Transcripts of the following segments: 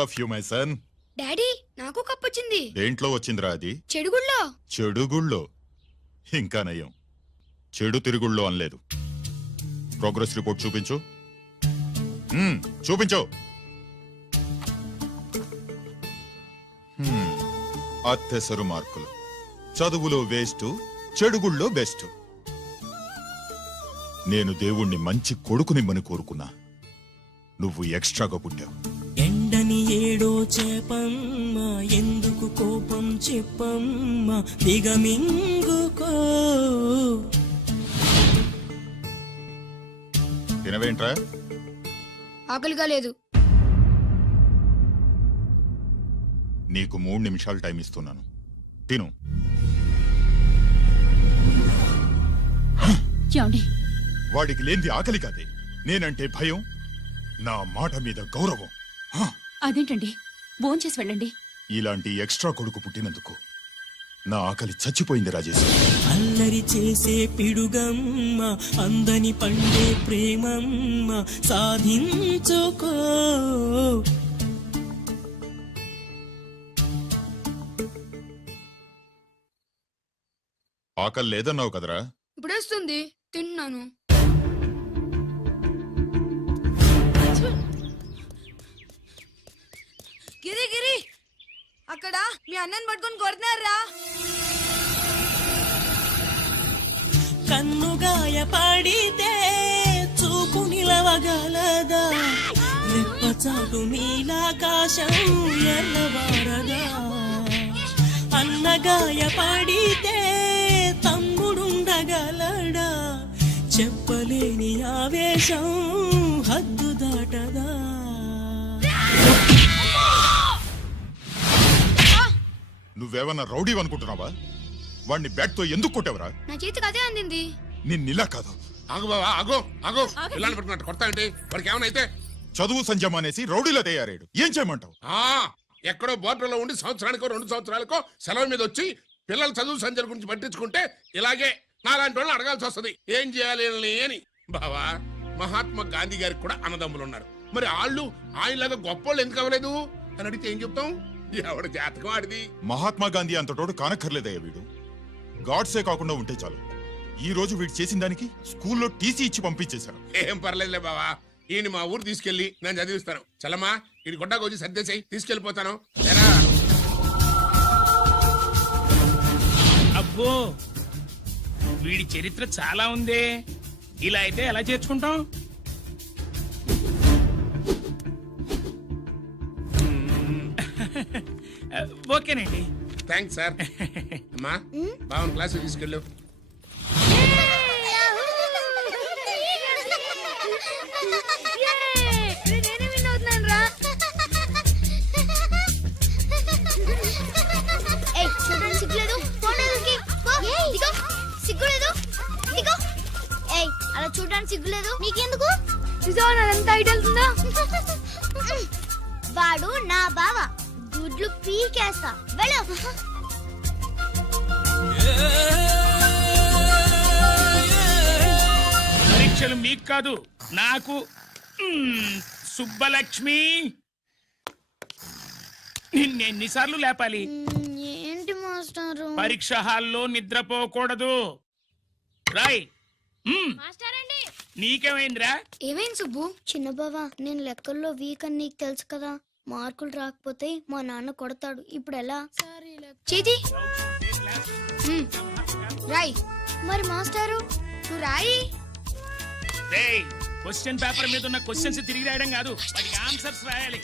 Proud of you my son. Daddy నాకు cup వచ్చింది. దేంట్లో వచ్చిందిరా అది? చెడుగుళ్ళో. చెడుగుళ్ళో? ఇంకా నయం, చెడు తిరుగుళ్ళో అనలేదు. ప్రోగ్రెస్ రిపోర్ట్ చూపించు. చూపించు. అత్తెసరు మార్కులు. చదువులో వేస్ట్, చెడుగుళ్ళో బెస్ట్. నేను దేవుణ్ణి మంచి కొడుకునిమ్మని కోరుకున్నా. నువ్వు ఎక్స్ట్రాగా పుట్టావు. ఎండని ఏడో చేపమ్మ, ఎందుకు కోపం చెప్పమ్మ, దిగమింగుకో. తినవేంట్రా? ఆకలిగా లేదు. నీకు 3 నిమిషాలు టైం ఇస్తున్నాను, తిను. వాడికి లేనిది ఆకలి కాదే, నేనంటే భయం, నా మాట మీద గౌరవం. అదేంటండి, భోంచేసి వెళ్ళండి. ఇలాంటి ఎక్స్ట్రా కొడుకు పుట్టినందుకు నా ఆకలి చచ్చిపోయింది రాజేశ్. అల్లరి చేసే పిడుగమ్మ, అందని పండే ప్రేమమ్మ, సాధించుకో. ఆకలి లేదన్నావు కదరా? ఇప్పుడేస్తుంది, తిన్నాను. గిరి గిరి, అక్కడ మీ అన్నని పట్టుకొని కొడుతున్నారా? కన్నుగాయ పడితే చూపు నిలవగలదా, రెప్పచాటు నీలాకాశం ఎల్లవారదా. అన్నగాయ పడితే తమ్ముడుండగలడా, చెప్పలేని ఆవేశం హద్దు దాటదా. నువ్వేమన్నా రౌడీ అనుకుంటున్నావా? వాడిని బ్యాట్ తో ఎందుకు కొట్టావరా? నా చేతికి అదే అందింది. నిన్నిలా కాదు. ఆగు బావా, ఆగు ఆగు. పిల్లలు పట్టుకున్నట్టు కొడతా ఏంటి? వాడికి ఏమైనా చదువు సంజమానేసి రౌడీలో తయారాడు. ఏం చేయమంటావు? ఎక్కడో బోర్డర్లో ఉండి సంవత్సరానికో 2 సంవత్సరాలకో సెలవు మీద వచ్చి పిల్లల చదువు సంజల గురించి పట్టించుకుంటే ఇలాగే నాలాంటి వాళ్ళని అడగాల్సి వస్తుంది. ఏం చేయాలి అని. బావా, మహాత్మా గాంధీ గారికి కూడా అన్నదమ్ములు ఉన్నారు. మరి వాళ్ళు ఆయనలాగా గొప్పోళ్ళు ఎందుకు అవ్వలేదు అని అడిగితే ఏం చెప్తాం? ఎవడు జాతకం ఆడిది. మహాత్మా గాంధీ అంతటోడు కానక్కర్లేదయ్యా వీడు. గాడ్సే కాకుండా ఉంటే చాలు. ఈ రోజు వీడు చేసిన దానికి స్కూల్లో టీసీ ఇచ్చి పంపించేశారు. ఏం పర్లేదులే బావా, ఈయన మా ఊరు తీసుకెళ్లి నేను చదివిస్తాను. చలమా, ఇది గొడ్డాకు వచ్చి సర్దేశాయి, తీసుకెళ్లిపోతాను. అబ్బో, వీడి చరిత్ర చాలా ఉందే. ఇలా అయితే ఎలా చేర్చుకుంటాం? ఓకేనండి. Thanks sir. అమ్మా, బావన్ క్లాస్ తీసుకెళ్ళు. అలా చూడడానికి సిగ్గులేదు నీకెందుకు? చూసావా హైట్ వెళ్తుందా? వాడు నా బావ, గుడ్లు పీకేస్తా. వెళ్ళు. పరీక్షలు మీకు కాదు, నాకు. సుబ్బలక్ష్మి, నిన్నెన్నిసార్లు లేపాలి? ఏంటి మాస్టారు? పరీక్ష హాల్లో నిద్రపోకూడదు. రాయ్. నీకేమైందిరా? ఏమైంది సుబ్బు? చిన్న బావా, నేను లెక్కల్లో వీక్ అని నీకు తెలుసు కదా. మార్కులు రాకపోతే మా నాన్న కొడతాడు. ఇప్పుడు ఎలా? చేతి రాయ్. మరి మాస్టారు నువ్వు రాయి. క్వశ్చన్ పేపర్ మీద ఉన్న క్వశ్చన్స్ తిరిగి రాయడం కాదు, వాటికి ఆన్సర్స్ రాయాలి.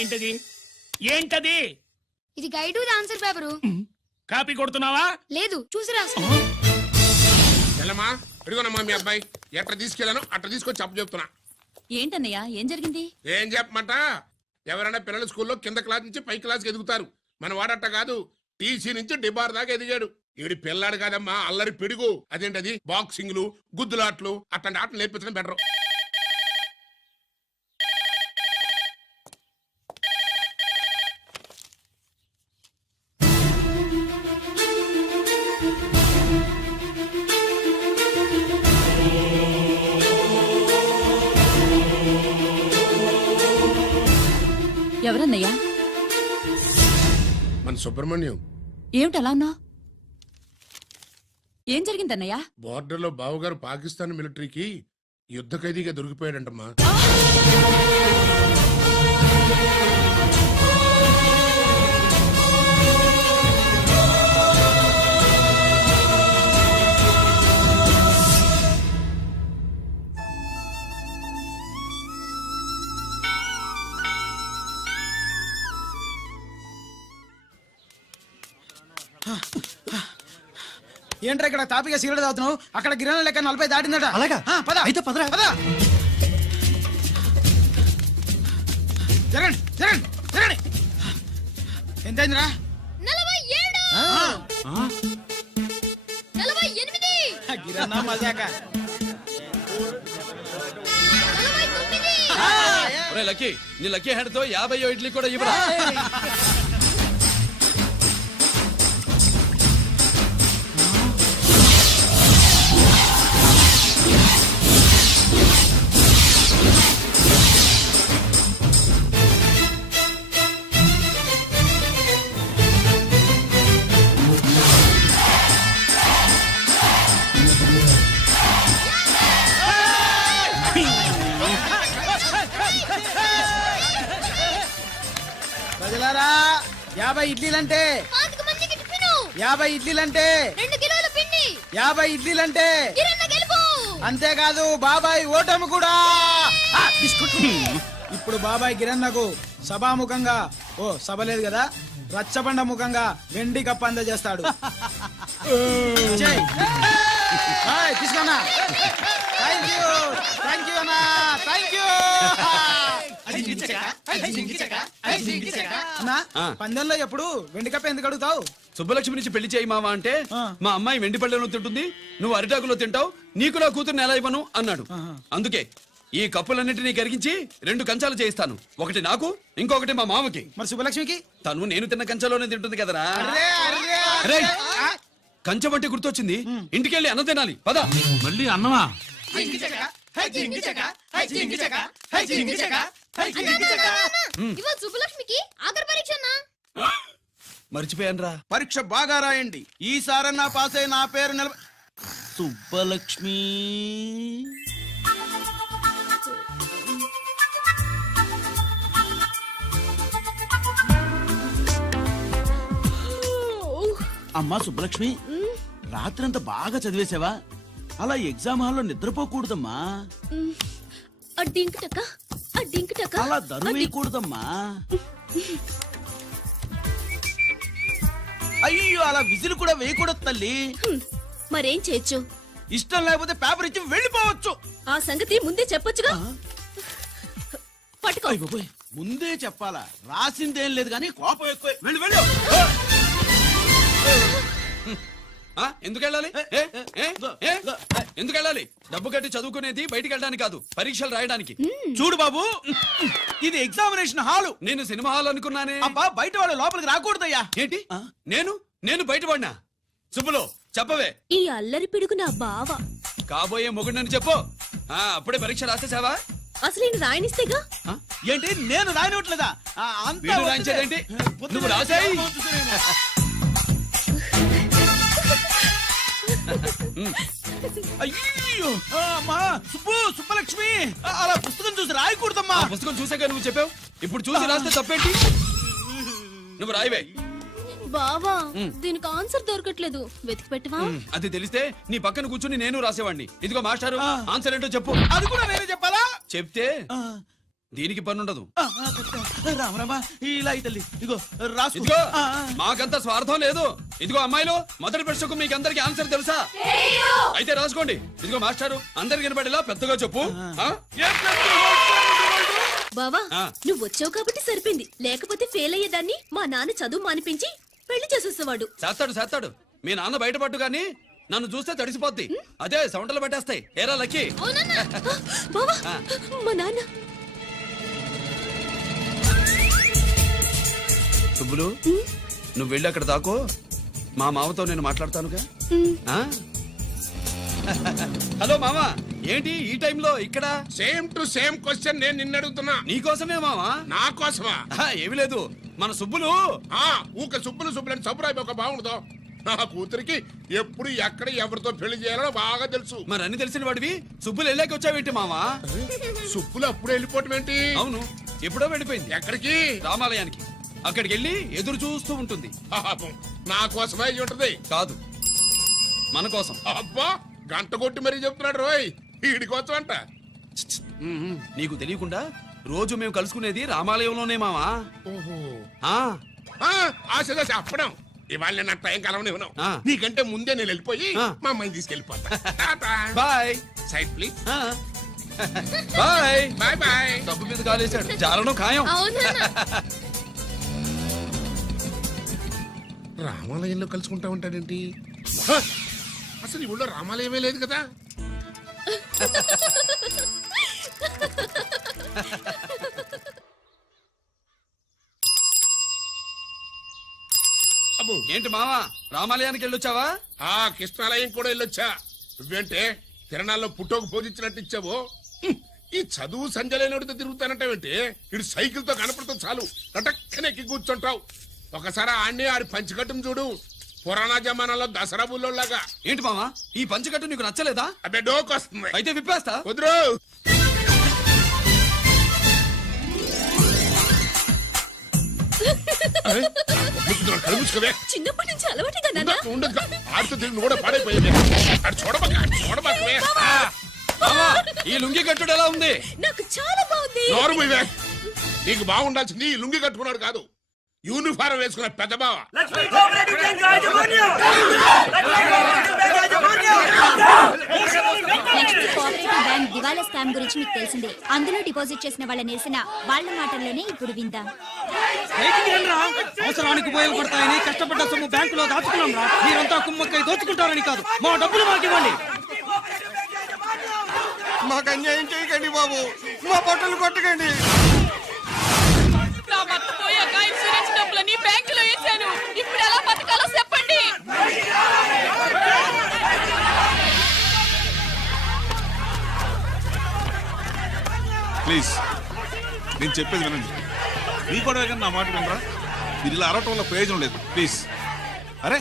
ఏంటది? ఏంటది? ఇది గైడ్ ఆన్సర్ పేపరు. కాపీ కొడుతున్నావా? లేదు, చూసి రాసు. చలమా, ఇదిగోనమ్మా మీ అబ్బాయి. ఎట్లా తీసుకెళ్ళాను అట్లా తీసుకొచ్చి అప్పు చెప్తున్నా. ఏంటన్నయ్య, ఏం జరిగింది? ఏం చెప్పమంట? ఎవరైనా పిల్లల స్కూల్లో కింద క్లాస్ నుంచి పై క్లాస్కి ఎదుగుతారు. మన వాడట్ట కాదు, టీసీ నుంచి డిబార్ దాకా ఎదిగాడు. ఈడి పిల్లాడు కాదమ్మా, అల్లరి పిడుగు. అదేంటది, బాక్సింగ్లు, గుద్దులాట్లు, అట్లాంటి ఆటలు నేర్పించడం బెటర్. ఎవరన్నయ్యా? మన సుబ్రహ్మణ్యం ఏమిటి అలా ఉన్నావు? ఏం జరిగిందన్నయ్యా? బోర్డర్లో బావగారు పాకిస్తాన్ మిలిటరీకి యుద్ధ ఖైదీగా దొరికిపోయాడంటమ్మా. ఏంట్రా ఇక్కడ తాపిగా సిగరెట్ తాగుతున్నావు? అక్కడ గిరణం లెక్క 40 దాటిందట. అలాగా? పద అయితే పదరా. పద. జరగండి జరగండి జరగండి. ఎంతైందిరా? 47 గిరన్నా మజాక. లక్కీ నీ లక్కీ హెడ్ తో 50 ఇడ్లీ కూడా ఇవ్వరా. ప్రజలారా 50 ఇడ్లీలంటే 50 ఇడ్లీలంటే 2 కిలోల పిండి 50 ఇడ్లీలంటే కిరణ్ గెలుపు. అంతేకాదు బాబాయ్ ఓటమి కూడా. ఇప్పుడు బాబాయ్ గిరన్నకు సభాముఖంగా సభ లేదు కదా, రచ్చబండ ముఖంగా వెండి కప్ప అందజేస్తాడు. తీసుకున్నా. థ్యాంక్ యూ అన్నా, థ్యాంక్ యూ అన్నా. పందెంలో ఎప్పుడు వెండి కప్ప ఎందుకు అడుగుతావు? సుబ్బలక్ష్మి నుంచి పెళ్లి చేయి మావా అంటే ఆ. మా అమ్మాయి వెండి పళ్ళెలో తింటుంది, నువ్వు అరిటాకులో తింటావు, నీకు నా కూతుర్ని ఎలా ఇవ్వను అన్నాడు. అందుకే ఈ కప్పులన్నిటినీ కరిగించి 2 కంచాలు చేయిస్తాను. ఒకటి నాకు, ఇంకొకటి మా మామకి. మరి శుభలక్ష్మికి? తను నేను తిన్న కంచంలోనే తింటుంది కదరా. అర్రే, అర్రే, అరే ఆ. కంచం అంటే గుర్తొచ్చింది, ఇంటికెళ్ళి అన్నం తినాలి పద. మళ్ళీ అన్నమా? ఇవాళ సుబ్బలక్ష్మికి ఆఖరి పరీక్ష అన్నా. మర్చిపోయాను రా. పరీక్ష బాగా రాయండి, ఈసారన్నా పాస్ అయి నా పేరు సుబ్బలక్ష్మి. అమ్మా సుబ్బలక్ష్మి, రాత్రంతా బాగా చదివేశావా? అలా ఎగ్జామ్ హాల్లో నిద్రపోకూడదమ్మా. అలా దరువేయకూడదమ్మా. అయ్యో, అలా విజిల్ కూడా వేయకూడదు తల్లి. మరేం చేయొచ్చు? ఇష్టం లేకపోతే పేపర్ ఇచ్చి వెళ్ళిపోవచ్చు. ఆ సంగతి ముందే చెప్పొచ్చుగా. పట్టుకో. అయ్ బాబోయ్, ముందే చెప్పాలా? రాసిందేం లేదు కానీ కోపం ఎక్కువ. వెళ్ళు వెళ్ళు. ఎందుకు వెళ్ళాలి? ఎందుకు వెళ్ళాలి? డబ్బు కట్టి చదువుకునేది బయటికి వెళ్ళడానికి కాదు, పరీక్షలు రాయడానికి. చూడు బాబు, ఇది ఎగ్జామినేషన్ హాలు. నేను సినిమా హాల్ అనుకున్నానే. అబ్బా, బయట వాళ్ళు లోపలికి రాకూడదయ్యా. ఏంటి? నేను బయటపడినా? సుబ్బులు చెప్పవే. ఈ అల్లరి పిడుగు నా బావ. కాబోయే మొగుడని చెప్పు. అప్పుడే పరీక్ష రాసేసావా? అసలు నేను రాయనిస్తేగా. ఏంటి, నేను రాయనట్లేదా? వీడు రాయించేదేంటి? నువ్వు రాసేయ్. అయ్యో, అమ్మా సుబ్బలక్ష్మి, అలా పుస్తకం చూసి రాయకూడదమ్మా. ఆ పుస్తకం చూసాక నువ్వు చెప్పావు, ఇప్పుడు చూసి రాస్తే తప్పేంటి? నువ్వు రాయవే. బావా, దీనికి ఆన్సర్ దొరకట్లేదు, వెతికి పెట్టవా? అది తెలిస్తే నీ పక్కన కూర్చుని నేను రాసేవాడిని. ఇదిగో మాస్టారు, ఆన్సర్ ఏంటో చెప్పు. అది కూడా నేనే చెప్పాలా? చెప్తే దీనికి పనుండదు. రామరామా, ఇలా తల్లి, ఇదిగో రాసు. ఇదిగో మాకంత స్వార్థం లేదు. ఇదిగో అమ్మాయిలు, మొదటి ప్రశ్నకు మీకు అందరికి ఆన్సర్ తెలుసా? అయితే రాసుకోండి. ఇదిగో మాస్టారు, అందరికి వినపడేలా పెద్దగా చెప్పు. బావా, నువ్వు వచ్చావు కాబట్టి సరిపోయింది, లేకపోతే ఫెయిల్ అయ్యేదాన్ని. మా నాన్న చదువు మానిపించి పెళ్లి చేసేసేవాడు. చేస్తాడు. మీ నాన్న బయటపడ్డు గాని నన్ను చూస్తే తడిసిపోద్ది. అదే సౌంటలు పెట్టేస్తాయి. ఏరా లక్కీ. బావా, మా నాన్న. సుబ్బులు, నువ్వు వెళ్ళి అక్కడ దాకో, మా మామతో నేను మాట్లాడతానుగా. హలో మామ, ఏంటి ఈ టైంలో ఇక్కడ? సేమ్ టు సేమ్ క్వశ్చన్ నేను నిన్ను అడుగుతున్నా. నీకోసమే మావా. నా కోసమా? ఏమి లేదు, మన సుబ్బులు ఊక సుబ్బులని సబ్బురాయి ఒక బాగుండదు. నా కూతురికి ఎప్పుడు ఎక్కడ ఎవరితో పెళ్లి చేయాలో బాగా తెలుసు. మరి అన్ని తెలిసిన వాడివి సుబ్బులు వెళ్ళాక వచ్చావేంటి మావా? సుబ్బులు అప్పుడు వెళ్ళిపోవటం ఏంటి? అవును, ఎప్పుడో వెళ్ళిపోయింది. ఎక్కడికి? రామాలయానికి. అక్కడికి వెళ్ళి ఎదురు చూస్తూ ఉంటుంది. పాపం, నా కోసమే అయి ఉంటది. కాదు, మన కోసం. అబ్బా, గంట కొట్టి మరీ చెప్తున్నాడు రోయ్, వీడి కోసం అంట. నీకు తెలియకుండా రోజు మేము కలుసుకునేది రామాలయంలోనే మావా. ఓహో, ఆ ఆశ చెప్పడం. ఇవాళ నేను టైం కలవనివ్వను. ఆ. నీకంటే ముందే నేను వెళ్ళిపోయి ఆ. మా అమ్మాయిని తీసుకెళ్ళిపోతా. Bye. Side please. Bye. Bye bye. డబ్బు మీద కాలేశాడు, జారడం ఖాయం. అవునా? రామాలయంలో కలుసుకుంటా ఉంటాడేంటి? హ! అసలు ఈ ఊళ్ళో రామాలయమే లేదు కదా. అబ్బో, ఏంటి మావా, రామాలయానికి వెళ్ళొచ్చావా? ఆ కృష్ణాలయం కూడా వెళ్ళొచ్చా. నువ్వేంటే తిరణాల్లో పుట్టోకు పోజించినట్టు ఇచ్చావు. ఈ చదువు సంజలైనడితో తిరుగుతానంటావేంటి? ఇటు సైకిల్ తో కనపడతావు చాలు నటక్కనెక్కి కూర్చుంటావు. ఒకసారి ఆడిని ఆడి పంచికట్టును చూడు, పురాణ జమానాలో దసరా బుల్లోలాగా. ఏంటి మావా, ఈ పంచకట్టు నీకు నచ్చలేదా? అబ్బే డోక్ వస్తుంది. అయితే విప్పేస్తా. కుదురు. కలుపుకోవే. చిన్నప్పటి నుంచి అలవాటుగా నాన్న. ఆడుతూ తిరిగి కూడా పాడైపోయింది. అటు చూడబాకవే. మావా, ఈ లుంగి కట్టుడు ఎలా ఉంది? నాకు చాలా బాగుంది. నోరు మూయవే. నీకు బాగుండాల్సింది ఈ లుంగి కట్టుకున్నాడు కాదు, యూనిఫారం వేసుకున్న పెద్ద బావ. లక్ష్మీ కోఆపరేటివ్ బ్యాంక్ దివాలా స్కామ్ గురించి మీకు తెలిసిందే. అందులో డిపాజిట్ చేసిన వాళ్ళ నిరసన వాళ్ళ మాటల్లోనే ఇప్పుడు విందాం. అవసరానికి ఉపయోగ పడతాయని కష్టపడ్డ సొమ్ము బ్యాంకులో దాచుకున్నాం రా. మీరంతా కుమ్మక్కై దోచుకుంటారని కాదు, మా డబ్బులు మాకు ఇవ్వండి. మాకు అన్యాయం చేయకండి బాబు, మా బట్టలు కొట్టకండి. నా భర్త పోయాక ఇన్సూరెన్స్ డబ్బులని బ్యాంకులో వేశాను. ఇప్పుడు ఎలా బతకాలో చెప్పండి. ప్లీజ్, నేను చెప్పేది వినండి. మీ గొడవ కానీ నా మాట వినరా? మీరు ఇలా అరవటం వల్ల ప్రయోజనం లేదు. ప్లీజ్, అరే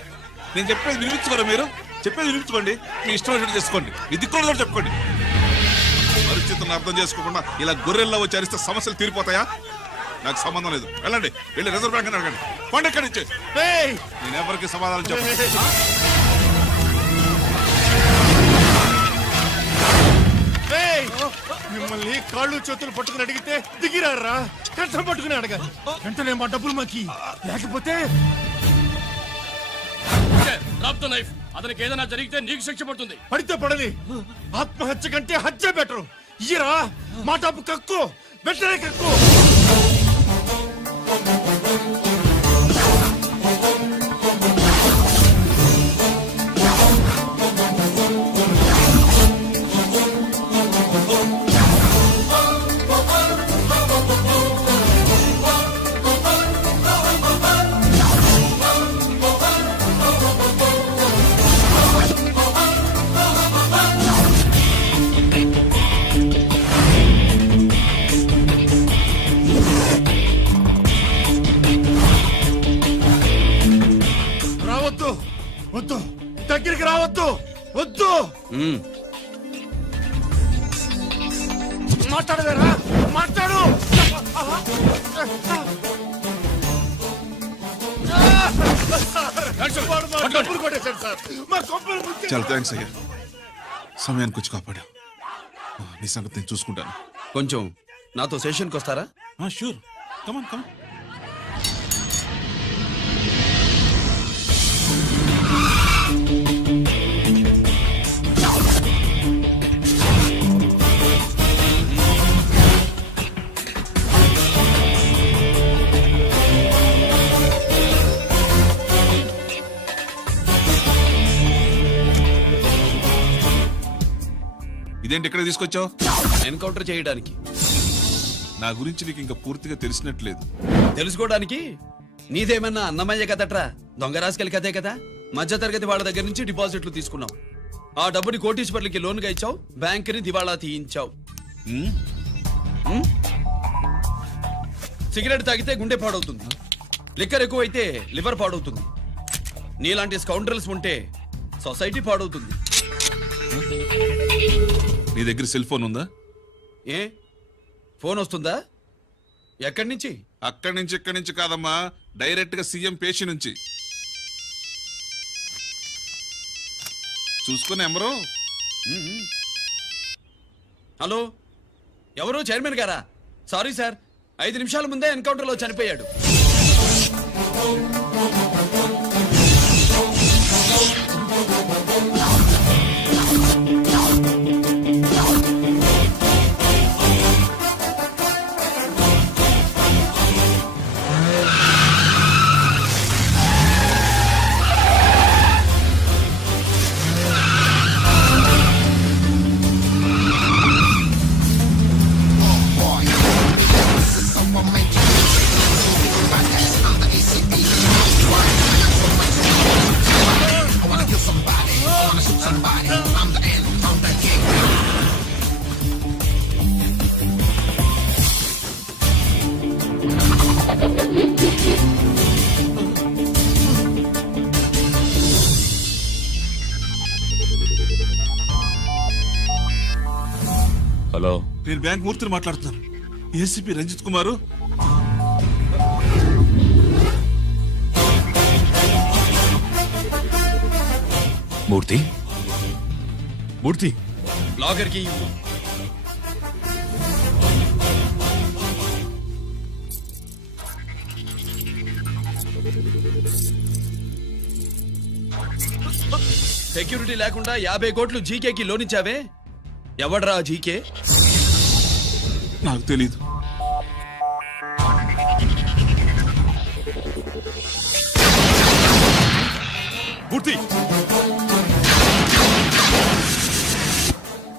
నేను చెప్పేది వినిపించుకోరా? మీరు చెప్పేది వినిపించుకోండి, మీ ఇష్టం వచ్చినట్టు చేసుకోండి, మీ దిక్కులో చెప్పుకోండి. పరిస్థితులను అర్థం చేసుకోకుండా ఇలా గొర్రెల్లో వచ్చి అరిస్తే సమస్యలు తీరిపోతాయా? నాకు సంబంధం లేదు. వెళ్ళండి, వెళ్ళి రిజర్వ్ బ్యాంక్ అని అడగండి. పండి ఎక్కడి నుంచి. నేను ఎవరికి సమాధానం చెప్పను. మిమ్మల్ని కాళ్ళు చేతులు పట్టుకుని అడిగితే దిగిరారా? కంఠం పట్టుకుని అడగాలి. వెంటనే మా డబ్బులు మాకి, లేకపోతే అతనికి ఏదైనా జరిగితే నీకు శిక్ష పడుతుంది. పడితే పడని, ఆత్మహత్య కంటే హత్య బెటరు. ఇయ్యరా మా డబ్బు, కక్కు, వెంటనే కక్కు. వద్దు, దగ్గరికి రావద్దు, వద్దు. మాట్లాడవేరా? మాట్లాడు. డబ్బులు కొట్టేశాడు సార్, మా కొంపలు ముంచె-. చాలా థ్యాంక్స్ అయ్యా, సమయానికి వచ్చి కాపాడా. నీ సంగతి నేను చూసుకుంటాను. కొంచెం నాతో సెషన్కి వస్తారా? షూర్, కమాన్ కమాన్. ఇదేంటి ఇక్కడ తీసుకొచ్చావు? ఎన్కౌంటర్ చేయడానికి. నా గురించి నీకు ఇంకా పూర్తిగా తెలిసినట్లేదు. తెలుసుకోవడానికి నీదేమన్నా అన్నమయ్య కదట్రా, దొంగ రాసుకెళ్ళి కదే కదా. మధ్య తరగతి వాళ్ళ దగ్గర నుంచి డిపాజిట్లు తీసుకున్నాం. ఆ డబ్బుని కోటీశ్వర్లకి లోన్గా ఇచ్చావు, బ్యాంకుని దివాళా తీయించావు. సిగరెట్ తాగితే గుండె పాడవుతుంది, లిక్కర్ ఎక్కువైతే లివర్ పాడవుతుంది. నీలాంటి స్కౌండ్రల్స్ ఉంటే సొసైటీ పాడవుతుంది. నీ దగ్గర సెల్ ఫోన్ ఉందా? ఏ ఫోన్ వస్తుందా? ఎక్కడి నుంచి? అక్కడి నుంచి ఇక్కడి నుంచి కాదమ్మా, డైరెక్ట్ గా సీఎం పేషి నుంచి. చూసుకుని ఎవరు? హలో, ఎవరు? చైర్మన్ గారా? సారీ సార్, 5 నిమిషాల ముందే ఎన్కౌంటర్లో చనిపోయాడు. హలో, నేను బ్యాంక్ మూర్తిని మాట్లాడుతున్నాను. ఏసీపీ రంజిత్ కుమారు. మూర్తి, మూర్తి, లాగర్కి ఇవ్వు. సెక్యూరిటీ లేకుండా 50 కోట్లు జీకేకి లోన్ ఇచ్చావే, ఎవడ్రా జీకే? నాకు తెలీదు. మూర్తి,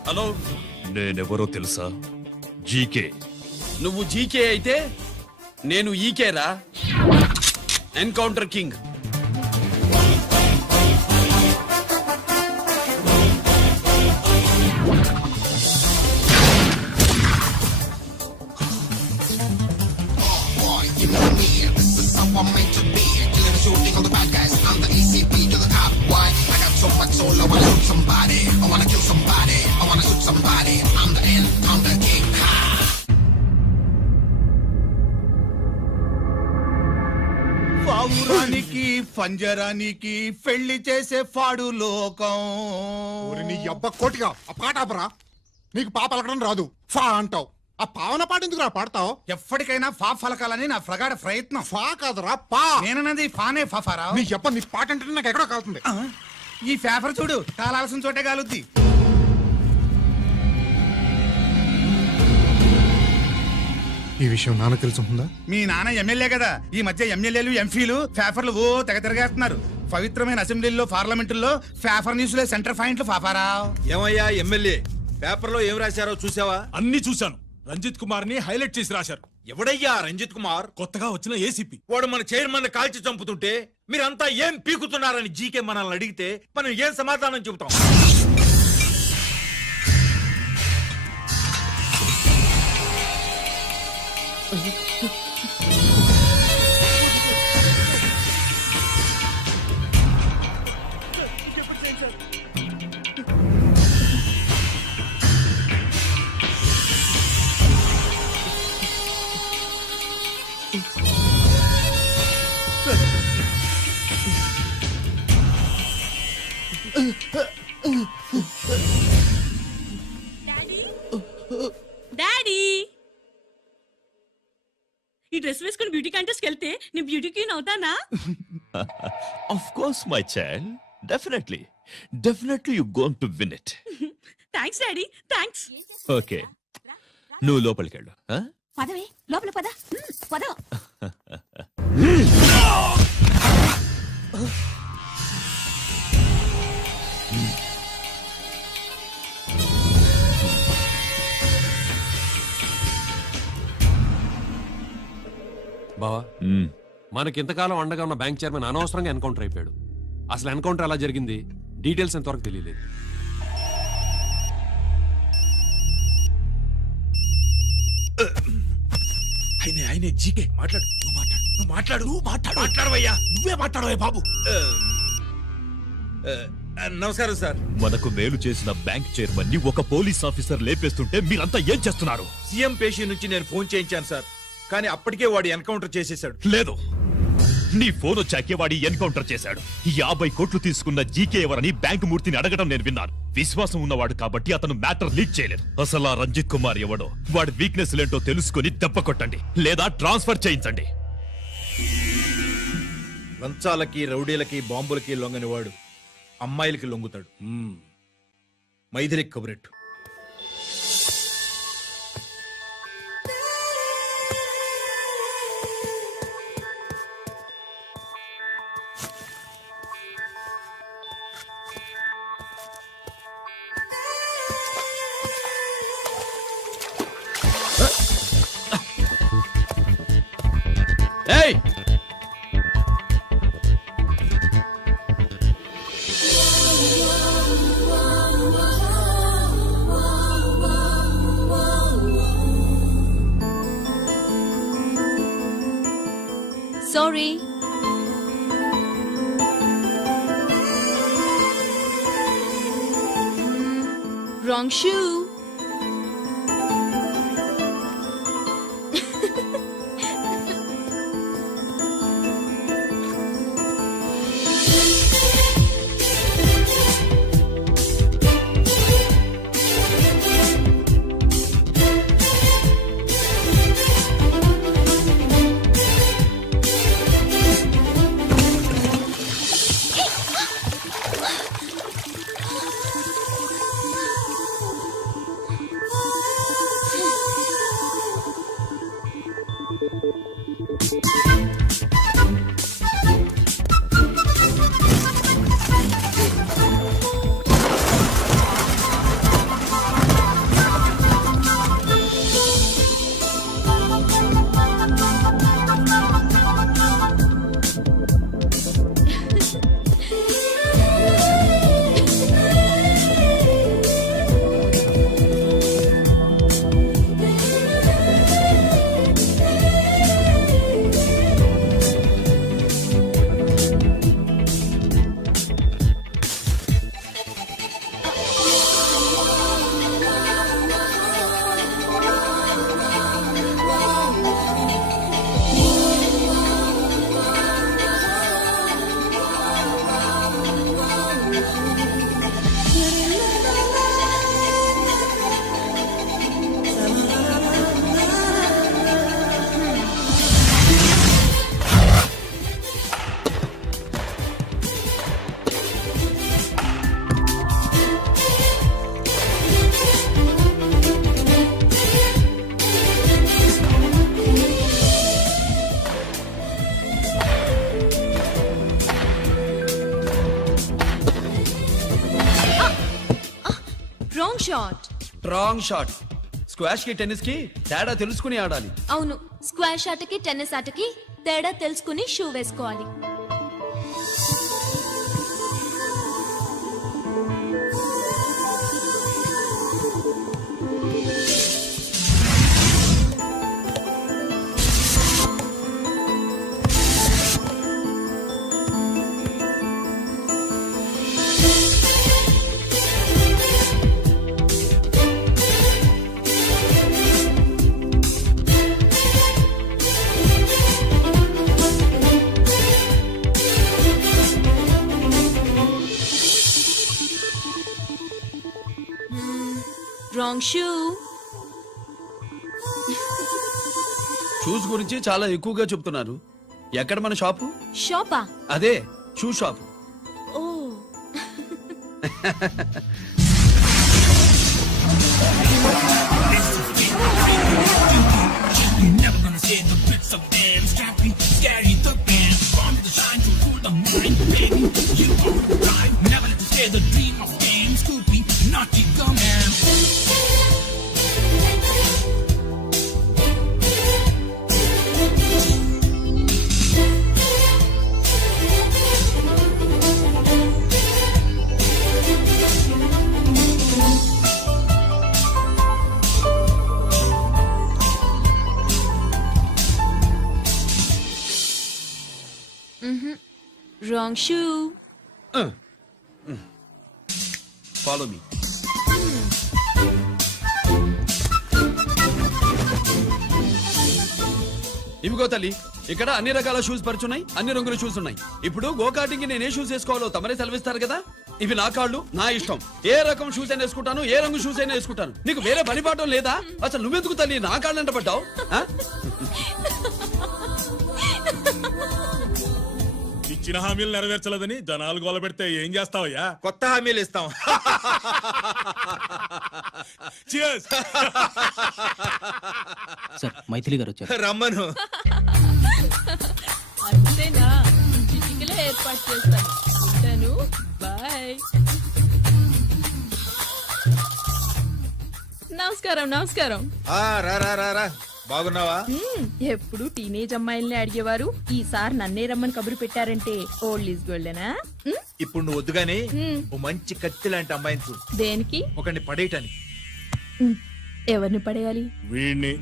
హలో, నేనెవరో తెలుసా? జీకే. నువ్వు జీకే అయితే నేను ఈకే రా, ఎన్కౌంటర్ కింగ్. పావురానికి పంజరానికి పెళ్లి చేసే ఫాడు లోకం. నీ అబ్బ కోటిగా ఆ పాట ఆపరా. నీకు పా పలకడం రాదు, ఫా అంటావు. ఆ పావన పాట ఎందుకు రా పాడతావు? ఎప్పటికైనా ఫా ఫలకాలని నా ప్రగాఢ ప్రయత్నం. ఫా కాదురా పా. నేనన్నది ఫానే ఫాఫారా. నీ అబ్బ నీ పాట అంటే నాకు ఎక్కడో కాలుతుంది. ఈ పేపర్ చూడు, కాలాల్సిన చోటే కాలుద్ది. ఈ విషయం నాన్న తెలుసుందా? మీ నాన్న ఎమ్మెల్యే కదా, ఈ మధ్య ఎమ్మెల్యేలు ఎంపీలు పేపర్లు ఓ తెగ తిరగేస్తున్నారు. పవిత్రమైన అసెంబ్లీలో పార్లమెంటుల్లో పేపర్ న్యూస్ లో సెంటర్ పాయింట్లు ఫాఫారా. ఏమయ్యా ఎమ్మెల్యే, పేపర్లో ఏం రాశారో చూసావా? అన్ని చూశాను. రంజిత్ కుమార్ ని హైలైట్ చేసి రాశారు. ఎవడయ్యా రంజిత్ కుమార్? కొత్తగా వచ్చిన ఏసీపీ. వాడు మన చైర్మన్ కాల్చి చంపుతుంటే మీరంతా ఏం పీకుతున్నారని జీకే మనల్ని అడిగితే మనం ఏం సమాధానం చెబుతాం? డాడీ, ఈ డ్రెస్ వేసుకుని బ్యూటీ కాంటెస్ట్ వెళ్తే నేను బ్యూటీ క్వీన్ అవుతానా? Of course my child, definitely, definitely you going to win it. Thanks daddy, thanks. Okay, నువ్వు లోపలికి వెళ్ళు. పదవే, లోపల పద. పద. బావా, మనకింతకాలం అండగా ఉన్న బ్యాంక్ చైర్మన్ అనవసరంగా ఎన్కౌంటర్ అయిపోయాడు. అసలు ఎన్కౌంటర్ ఎలా జరిగింది, డీటెయిల్స్ ఎంతవరకు తెలియలేదు. ఆయనే జీకే మాట్లాడు నువ్వు మాట్లాడు మాట్లాడవయ్యా నువ్వే మాట్లాడవయ్యా బాబు. నమస్కారం సార్. మనకు మేలు చేసిన బ్యాంక్ చైర్మన్ ని ఒక పోలీస్ ఆఫీసర్ లేపేస్తుంటే మీరంతా ఏం చేస్తున్నారు? సీఎం పేషి నుంచి నేను ఫోన్ చేయించాను సార్, కానీ అప్పటికే వాడు ఎన్కౌంటర్ చేసేశాడు. లేదు, నీ ఫోన్ వచ్చాకే వాడి ఎన్కౌంటర్ చేశాడు. 50 కోట్లు తీసుకున్న జీకే ఎవరని బ్యాంకు మూర్తిని అడగడం నేను విన్నాను. విశ్వాసం ఉన్నవాడు కాబట్టి అతను మ్యాటర్ లీక్ చేయలేదు. అసలు ఆ రంజిత్ కుమార్ ఎవడో, వాడి వీక్నెస్ లేంటో తెలుసుకుని దెబ్బ కొట్టండి, లేదా ట్రాన్స్ఫర్ చేయించండి. లంచాలకి రౌడీలకి బాంబులకి లొంగని వాడు అమ్మాయిలకి లొంగుతాడు. మైథిలికి కబురెట్టు. ఏయ్, sorry. Wrong shoe. Wrong shot. Squash కి టెన్నిస్ కి తేడా తెలుసుకుని ఆడాలి. అవును, స్క్వాష్ ఆటకి టెన్నిస్ ఆటకి తేడా తెలుసుకుని షూ వేసుకోవాలి. Wrong shoe. షూస్ గురించి చాలా ఎక్కువగా చెప్తున్నారు. ఎక్కడ మన షాపు? షాపా? అదే షూ షాపు. ఓ. Wrong shoe. Follow me. ఇవిగో తల్లి, ఇక్కడ అన్ని రకాల షూస్ పరుచున్నాయి, అన్ని రంగుల షూస్ ఉన్నాయి. ఇప్పుడు గోకాటింగ్ నేను ఏ షూస్ వేసుకోవాలో తమరే సెలవిస్తారు కదా. ఇవి నా కాళ్ళు, నా ఇష్టం. ఏ రకం షూస్ అయినా వేసుకుంటాను, ఏ రంగు షూస్ అయినా వేసుకుంటాను. నీకు వేరే పనిపాఠం లేదా? అసలు నువ్వెందుకు తల్లి నా కాళ్ళు అంట పడ్డావు? ఇచ్చిన హామీలు నెరవేర్చలేదని జనాలు గోల పెడితే ఏం చేస్తావయ్యా? కొత్త హామీలు ఇస్తాం. Cheers. సార్ మైథిలి గారు వచ్చారు. రమ్మను. అంతేనా? చిటికలో ఏర్పాటు చేస్తాను. ఉంటాను. బాయ్. నమస్కారం. నమస్కారం. రా రా రా రా. బాగున్నావా? ఎప్పుడు టీనేజ్ అమ్మాయిల్ని అడిగేవారు, ఈసారి నన్నే రమ్మని కబురు పెట్టారంటే ఓల్డ్ ఈజ్ గోల్డెనా? ఇప్పుడు నువ్వు వద్దుగానే ఓ మంచి కత్తి లాంటి అమ్మాయిని చూడు. దేనికి? ఒకరిని పడేయటానికి. ఎవరిని పడేయాలి? వీణ్ణి.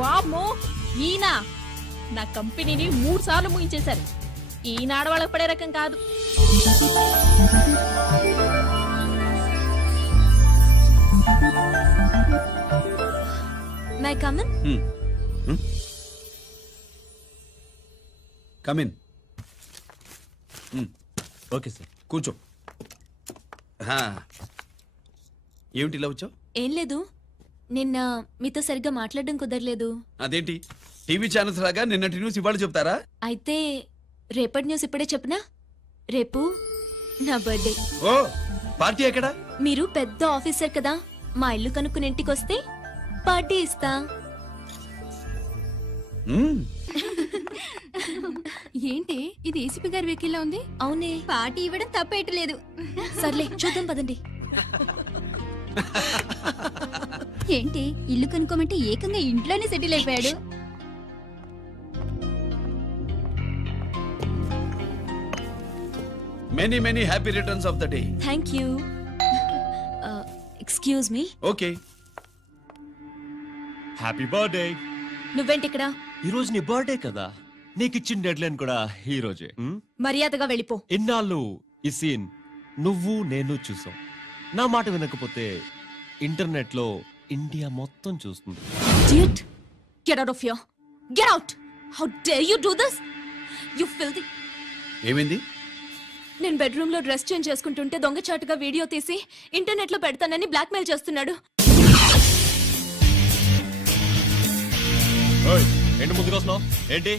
వామ్మో, ఈయన నా కంపెనీని 3 సార్లు ముగించేశారు. ఈయన ఆడవాళ్ళకి పడే రకం కాదు. My come on. Come in. Okay sir. కూర్చో. ఏమిటి ఇలా వచ్చావు? ఏం లేదు, నిన్న మీతో సరిగ్గా మాట్లాడడం కుదరలేదు. అదేంటి టీవీ ఛానల్స్ లాగా నిన్నటి న్యూస్ ఇవాళ చెప్తారా? అయితే రేపటి న్యూస్ ఇప్పుడే చెప్పనా? రేపు నా బర్త్డే. ఓ, పార్టీ ఎక్కడా? మీరు పెద్ద ఆఫీసర్ కదా, మా ఇల్లు కనుక్కుని ఇంటికి వస్తే పార్టీ ఇస్తా. ఏంటి ఇది ఏసీపీ గారి వెహికల్లా ఉంది? అవునే, పార్టీ ఇవ్వడం తప్పేయట్లేదు. సర్లే చూద్దాం పదండి. ఏంటి ఇల్లు కనుక్కోమంటే ఏకంగా ఇంట్లోనే సెటిల్ అయిపోయాడు. Many many happy returns of the day. Thank you. Excuse me. Okay. Happy birthday. నువ్వేంటి ఇక్కడ? ఈ రోజు నీ బర్త్డే కదా, నీకు ఇచ్చిన డెడ్ లైన్ కూడా ఈ రోజే. మర్యాదగా వెళ్ళిపో. ఇన్నాళ్ళు ఈ సీన్ నువ్వు నేను చూసాం. నా మాట వినకపోతే ఇంటర్నెట్ లో ఇండియా మొత్తం చూస్తుంది. Idiot! Get out of here. Get out! How dare you do this? You filthy. ఏమైంది? నేను బెడ్రూమ్ లో డ్రెస్ చేంజ్ చేసుకుంటుంటే దొంగచాటుగా వీడియో తీసి ఇంటర్నెట్ లో పెడతానని బ్లాక్మెయిల్ చేస్తున్నాడు. ఏంటి ముందుకు వస్తున్నావు? ఏంటి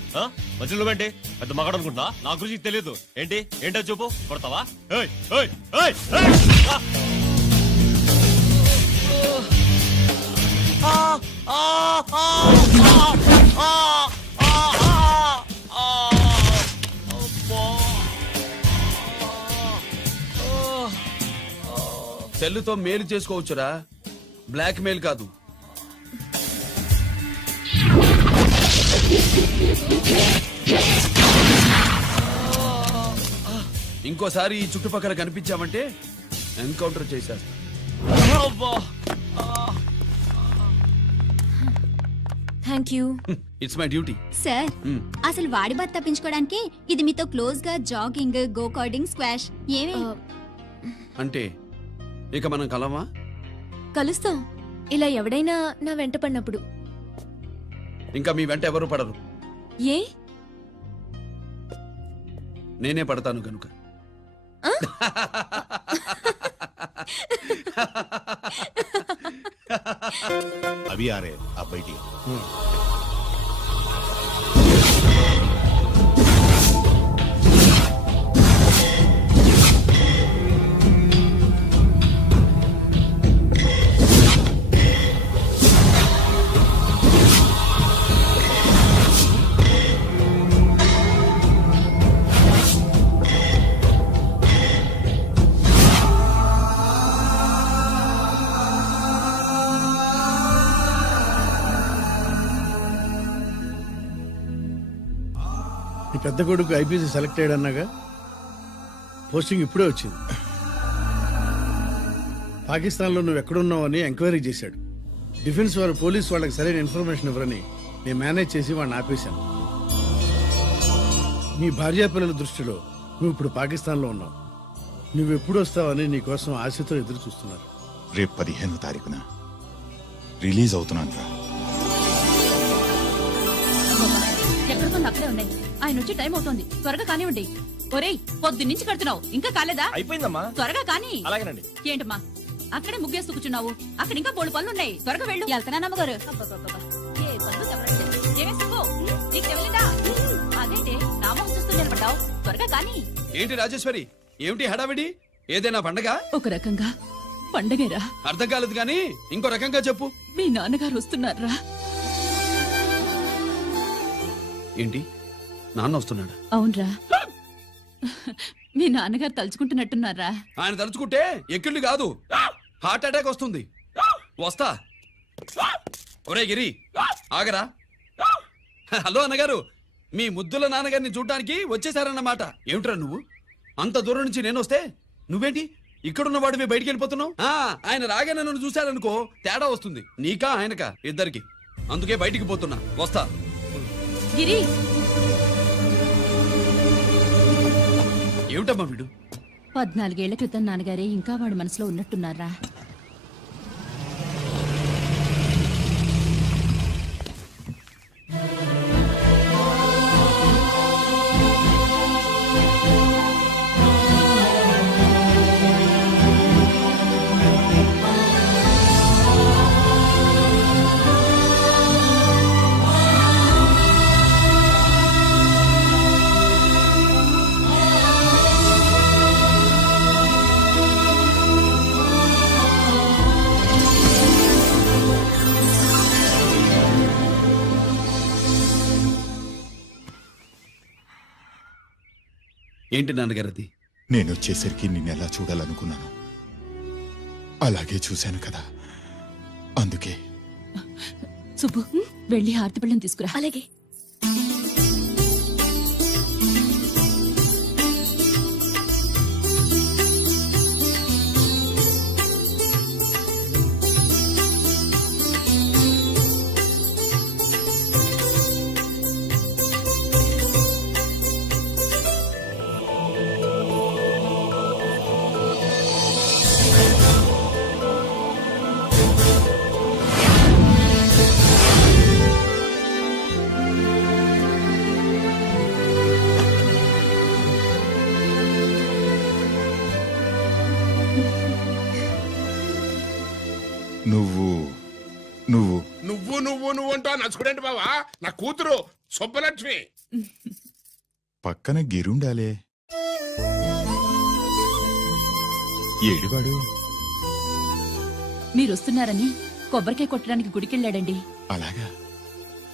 మధ్యలో ఏంటి? పెద్ద మగాడు అనుకుంటున్నా? నా గురించి తెలియదు ఏంటి? ఏంటో చూపు. కొడతావా? ఏయ్ ఏయ్ ఏయ్ ఏయ్! సెల్లుతో మేలు చేసుకోవచ్చురా, బ్లాక్ మెయిల్ కాదు. ఇంకోసారి ఈ చుట్టుపక్కల కనిపించామంటే ఎన్కౌంటర్ చేసేస్తా. Thank you. It's my duty. Sir అసలు వాడి బాధ తప్పించుకోవడానికి ఇది మీతో క్లోజ్ గా జాగింగ్, గో కార్డింగ్, స్క్వాష్ ఏమే అంటే ఇక మనం కలవా? కలుస్తాం, ఇలా ఎవడైనా నా వెంట పడినప్పుడు. ఇంకా మీ వెంట ఎవరు పడరు. ఏ? నేనే పడతాను కనుక. अभी आ रहे आप बैठिए. ఈ పెద్ద కొడుకు ఐపీసీ సెలెక్ట్ అయ్యాడన్నాగా, పోస్టింగ్ ఇప్పుడే వచ్చింది. పాకిస్తాన్లో నువ్వు ఎక్కడున్నావు అని ఎంక్వైరీ చేశాడు. డిఫెన్స్ వారు పోలీస్ వాళ్ళకి సరైన ఇన్ఫర్మేషన్ ఇవ్వరని నేను మేనేజ్ చేసి వాడిని ఆపేశాను. మీ భార్యా పిల్లల దృష్టిలో నువ్వు ఇప్పుడు పాకిస్తాన్లో ఉన్నావు. నువ్వు ఎప్పుడు వస్తావని నీ కోసం ఆశతో ఎదురు చూస్తున్నారు. రేపు 15వ తారీఖున రిలీజ్ అవుతున్నాను రా. ఎక్కడికో అక్కడే ఉన్నాయి. ఆయన వచ్చి టైం అవుతోంది, త్వరగా కానివ్వండి. ఒరేయ్, పొద్దున్నుంచి కడుతున్నావు, ఇంకా కాలేదా? అయిపోయిందమ్మా. త్వరగా కాని. అలాగేనండి. ఏంటమ్మా అక్కడే ముగ్గేస్తూ కూర్చున్నావు? అక్కడ ఇంకా బోల్డ్ పనులు ఉన్నాయి, త్వరగా వెళ్ళు. వెళ్తానమ్మగారు. ఏ పనులు చెప్పలేదు. ఏమే సుబ్బు, నీకు తెవలిందా? అదేంటి నామం చూస్తూ నిలబడ్డావు, త్వరగా కాని. ఏంటి రాజేశ్వరి, ఏమిటి హడావిడి? ఏదైనా పండగ? ఒక రకంగా పండగేరా. అర్థం కాలేదు గాని ఇంకో రకంగా చెప్పు. మీ నాన్నగారు వస్తున్నారా? ఏంటి, నాన్న వస్తున్నాడా? అవునరా, మీ నాన్నగారు తలుచుకుంటున్నట్టున్నారా? ఆయన తలుచుకుంటే ఎక్కిళ్ళు కాదు, హార్ట్ అటాక్ వస్తుంది. వస్తా. ఒరే గిరి, ఆగరా. హలో అన్నగారు, మీ ముద్దుల నాన్నగారిని చూడ్డానికి వచ్చేసారన్నమాట. ఏమిట్రా నువ్వు? అంత దూరం నుంచి నేను వస్తే నువ్వేంటి ఇక్కడున్న వాడివి బయటికి వెళ్ళిపోతున్నావు? ఆయన రాగానే నన్ను చూశారనుకో తేడా వస్తుంది, నీకా ఆయనకా ఇద్దరికి. అందుకే బయటికి పోతున్నా, వస్తా. గిరి, ఏమిటమ్మా వీడు? 14 ఏళ్ల క్రితం నాన్నగారే ఇంకా వాడి మనసులో ఉన్నట్టున్నారా? ఏంటి నాన్నగారు అది? నేను వచ్చేసరికి నిన్నెలా చూడాలనుకున్నాను అలాగే చూశాను కదా, అందుకే. సుబ్బు, వెళ్ళి హారతి పళ్ళని తీసుకురా. అలాగే. నువ్వు నువ్వు నువ్వు నువ్వు నువ్వు అంటా నచ్చుకునేంటి బావా? నా కూతురు సుబ్బలక్ష్మి. పక్కన గిరుండాలే. ఏడివాడు? మీరొస్తున్నారని కొబ్బరికాయ కొట్టడానికి గుడికెళ్ళాడండి. అలాగా,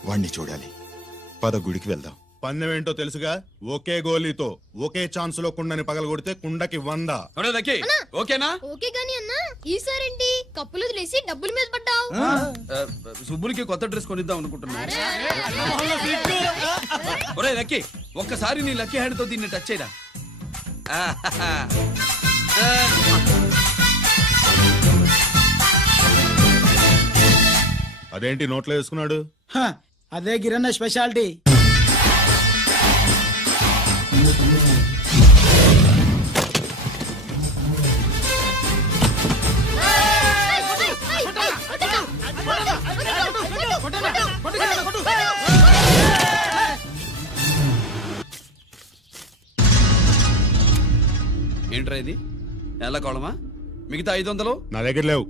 వాణ్ణి చూడాలి. పద గుడికి వెళ్దాం. పందెం ఏంటో తెలుసుగా, ఒకే గోలీతో ఒకే ఛాన్స్ లో కుండని పగలగొడితే కుండకి 100. ఓకేనా? ఓకే గాని అన్నా, ఈసారేంటి కప్పులు వదిలేసి డబ్బుల మీద పడ్డావు? సుబ్బులకి కొత్త డ్రెస్ కొనిద్దాం అనుకుంటున్నా. ఒరే లక్కీ, ఒక్కసారి నీ లక్కీ హ్యాండ్ తో దీన్ని టచ్ చేయరా. అదేంటి నోట్లో వేసుకున్నాడు? అదే గిరన్న స్పెషాలిటీ. ఏంట్రా ఇది? ఎలా కోళమా? మిగతా 500 నా దగ్గర లేవు.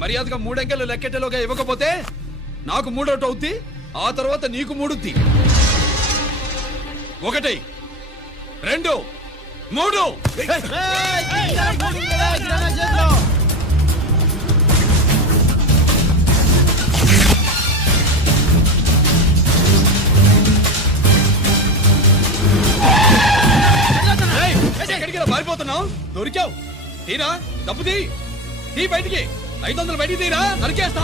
మర్యాదగా 3 అంకెలు లెక్కెట్టేలోగా ఇవ్వకపోతే నాకు 3 అవుద్ది, ఆ తర్వాత నీకు 3. 1 2 3. ఎక్కడికి పారిపోతున్నావు? దొరికావు. తీరా, డబ్బు తీ బయటికి. 500 బయటికి తీరా, నరికేస్తా.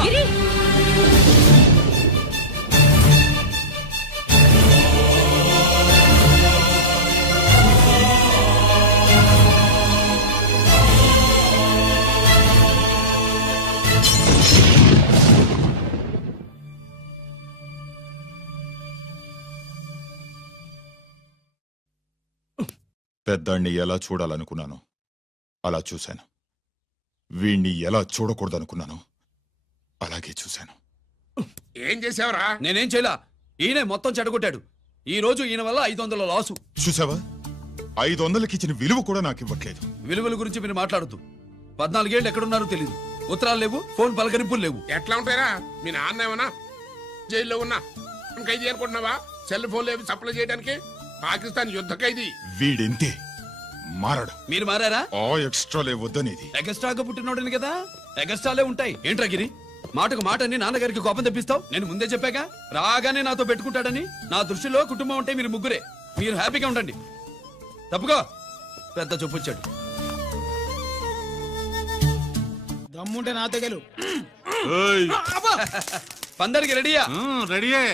పెద్దాన్ని ఎలా చూడాలనుకున్నానో అలా చూశాను. వీణ్ణి ఎలా చూడకూడదనుకున్నానో అలాగే చూశాను. ఏం చేసావురా? నేనేం చేయలా, ఈయనే మొత్తం చెడగొట్టాడు. ఈ రోజు ఈయన వల్ల 500 లాసు. చూసావా, 500కి ఇచ్చిన విలువ కూడా నాకు ఇవ్వట్లేదు. విలువల గురించి మీరు మాట్లాడుతూ 14 ఏళ్ళు ఎక్కడున్నారో తెలియదు. ఉత్తరాలు లేవు, ఫోన్ పలకరింపులు లేవు. ఎట్లా ఉంటారా? మీ నాన్న ఏమన్నా జైల్లో ఉన్నా ఖైదీ అనుకుంటున్నావా? సెల్ ఫోన్ లేవి సప్లై చేయడానికి? పాకిస్తాన్ యుద్ధ ఖైదీ. వీడింతే మారడు. మీరు మారారా? ఎక్స్ట్రాలే వద్దనేది. ఎగస్ట్రాగా పుట్టినోడని కదా, ఎగస్ట్రాలే ఉంటాయి. ఏంట్రా గిరి, మాటకు మాట అని నాన్నగారికి కోపం తెప్పిస్తావు? నేను ముందే చెప్పాగా రాగానే నాతో పెట్టుకుంటాడని. నా దృష్టిలో కుటుంబం అంటే మీరు ముగ్గురే. మీరు హ్యాపీగా ఉండండి. తప్పుకో, పెద్ద చూపొచ్చాడు. దమ్ముంటే నాతో గెలు. పందరికి రెడీయా? రెడీయే.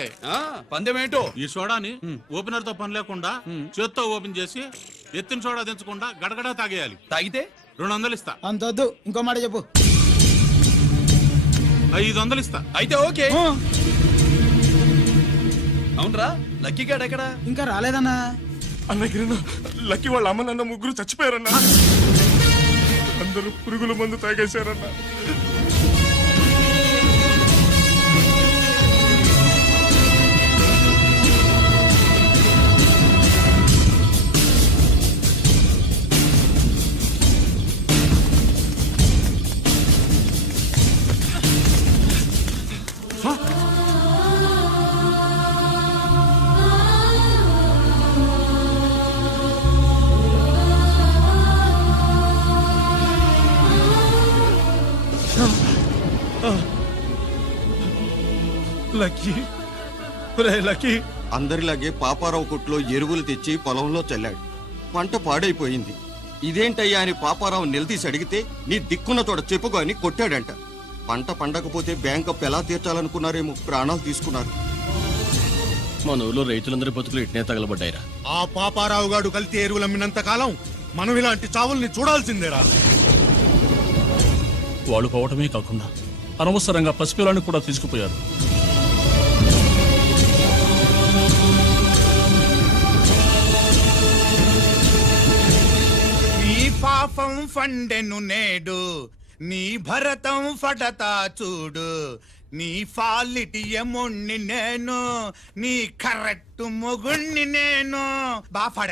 పందెం ఏంటో? ఈ సోడాని ఓపెనర్ తో పని లేకుండా చేత్తో ఓపెన్ చేసి ఎత్తిన సోడా దించకుండా గడగడా తాగేయాలి. తాగితే 200 ఇస్తా. అంతొద్దు, ఇంకో మాట చెప్పు. 500 ఇస్తా. అయితే ఓకే. అవునరా, లక్కీ గాడు ఎక్కడా? ఇంకా రాలేదన్నా. అన్నగిరిన లక్కీ వాళ్ళ అమ్మ నాన్న ముగ్గురు చచ్చిపోయారన్నా. అందరూ పురుగుల మందు తాగేశారన్నా. లక్కీ, లక్కీ అందరిలాగే పాపారావు కొట్లో ఎరువులు తెచ్చి పొలంలో చల్లాడు. పంట పాడైపోయింది. ఇదేంటయ్యా అని పాపారావు నిలదీసి అడిగితే నీ దిక్కున్న తోడ చెప్పుకో అని కొట్టాడంట. పంట పండకపోతే బ్యాంక్ అప్పు ఎలా తీర్చాలనుకున్నారేమో ప్రాణాలు తీసుకున్నారు. మన ఊళ్ళో రైతులందరి బతుకులు ఇట్నే తగలబడ్డాయిరా. ఆ పాపారావు గాడు కల్తీ ఎరువులు అమ్మినంత కాలం మనం ఇలాంటి చావుల్ని చూడాల్సిందేరా. వాళ్ళు పోవటమే కాకుండా అనవసరంగా పసిపిల్లాన్ని కూడా తీసుకుపోయారు. నీ పాపం ఫండెను నేడు, నీ భరతం ఫటతా చూడు. నీ ఫాలిటి ఎముణ్ణి నేను, నీ కరెక్ట్ మొగుణ్ణి నేను. బాగా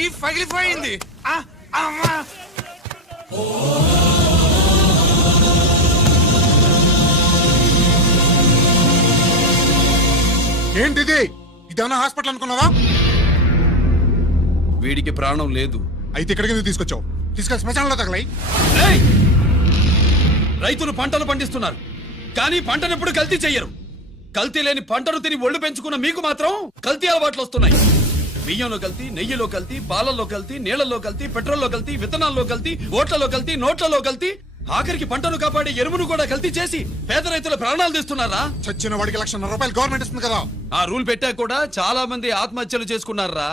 ఈ పగిలిపోయింది. అమ్మా, ఏంటిది? ఇదేమన్నా హాస్పిటల్ అనుకున్నావా? వీడికి ప్రాణం లేదు. అయితే ఇక్కడికి ఎందుకు తీసుకొచ్చావు? తీసుకెళ్ళి శ్మశానంలో తగలై. రైతులు పంటలు పండిస్తున్నారు, కానీ పంటను ఎప్పుడు కల్తీ చెయ్యరు. కల్తీ లేని పంటను తిని ఒళ్ళు పెంచుకున్న మీకు మాత్రం కల్తీ అలవాట్లు వస్తున్నాయి. బియ్యంలో కల్తీ, నెయ్యిలో కల్తీ, పాలల్లో కల్తీ, నీళ్లలో కల్తీ, పెట్రోల్లో కల్తీ, విత్తనాల్లో కల్తీ, ఓట్లలో కల్తీ, నోట్లలో కల్తీ, ఆఖరికి పంటను కాపాడే ఎరువును కూడా కల్తీ చేసి పేద రైతుల ప్రాణాలు తీస్తున్నారా? చచ్చిన వాడికి ₹1,00,000 గవర్నమెంట్ ఇస్తుంది కదా. ఆ రూల్ పెట్టాక కూడా చాలా మంది ఆత్మహత్యలు చేసుకున్నారా?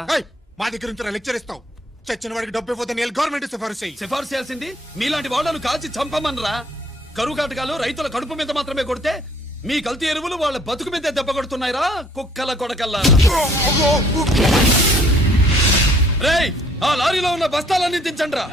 మా దగ్గర నుంచి లెక్చర్ ఇస్తావు. చచ్చిన వాడికి డబ్బు ఇవ్వద్దు, గవర్నమెంట్ సిఫార్సు చేయాల్సింది మీలాంటి వాళ్ళను కాల్చి చంపమనరా? కరువు కాటకాలు రైతుల కడుపు మీద మాత్రమే కొడితే మీ కల్తీ ఎరువులు వాళ్ళ బతుకు మీద దెబ్బ కొడుతున్నాయిరా కుక్కల కొడకల్లా. రేయ్, ఆ లారీలో ఉన్న బస్తాలన్నీ దించండ్రా.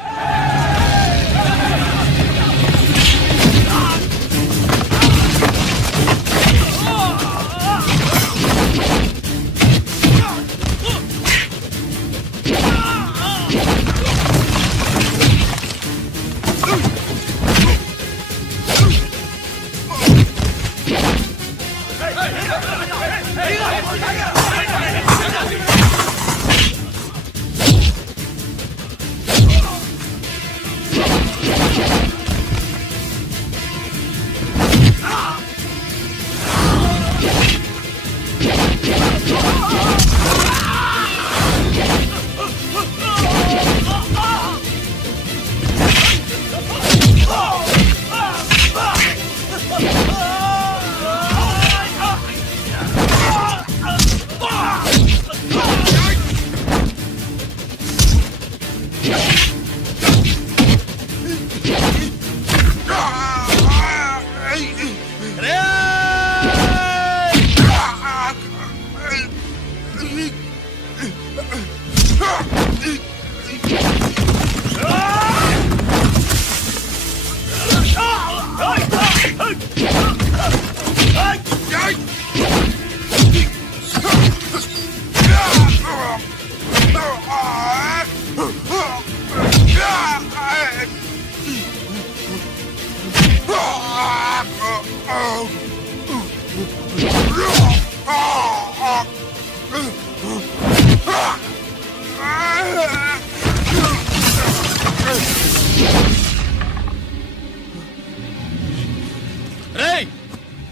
రేయ్,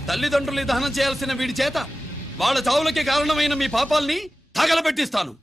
తల్లిదండ్రుల్ని దహనం చేయాల్సిన వీడి చేత వాళ్ళ చావులకి కారణమైన మీ పాపాల్ని తగలబెట్టిస్తాను.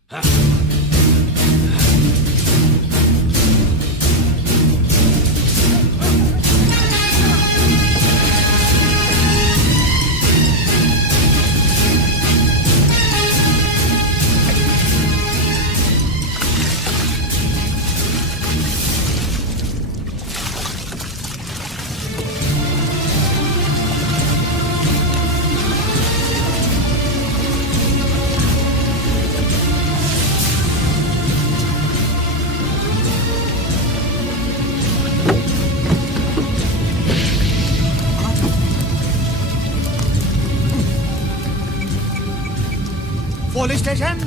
Police station.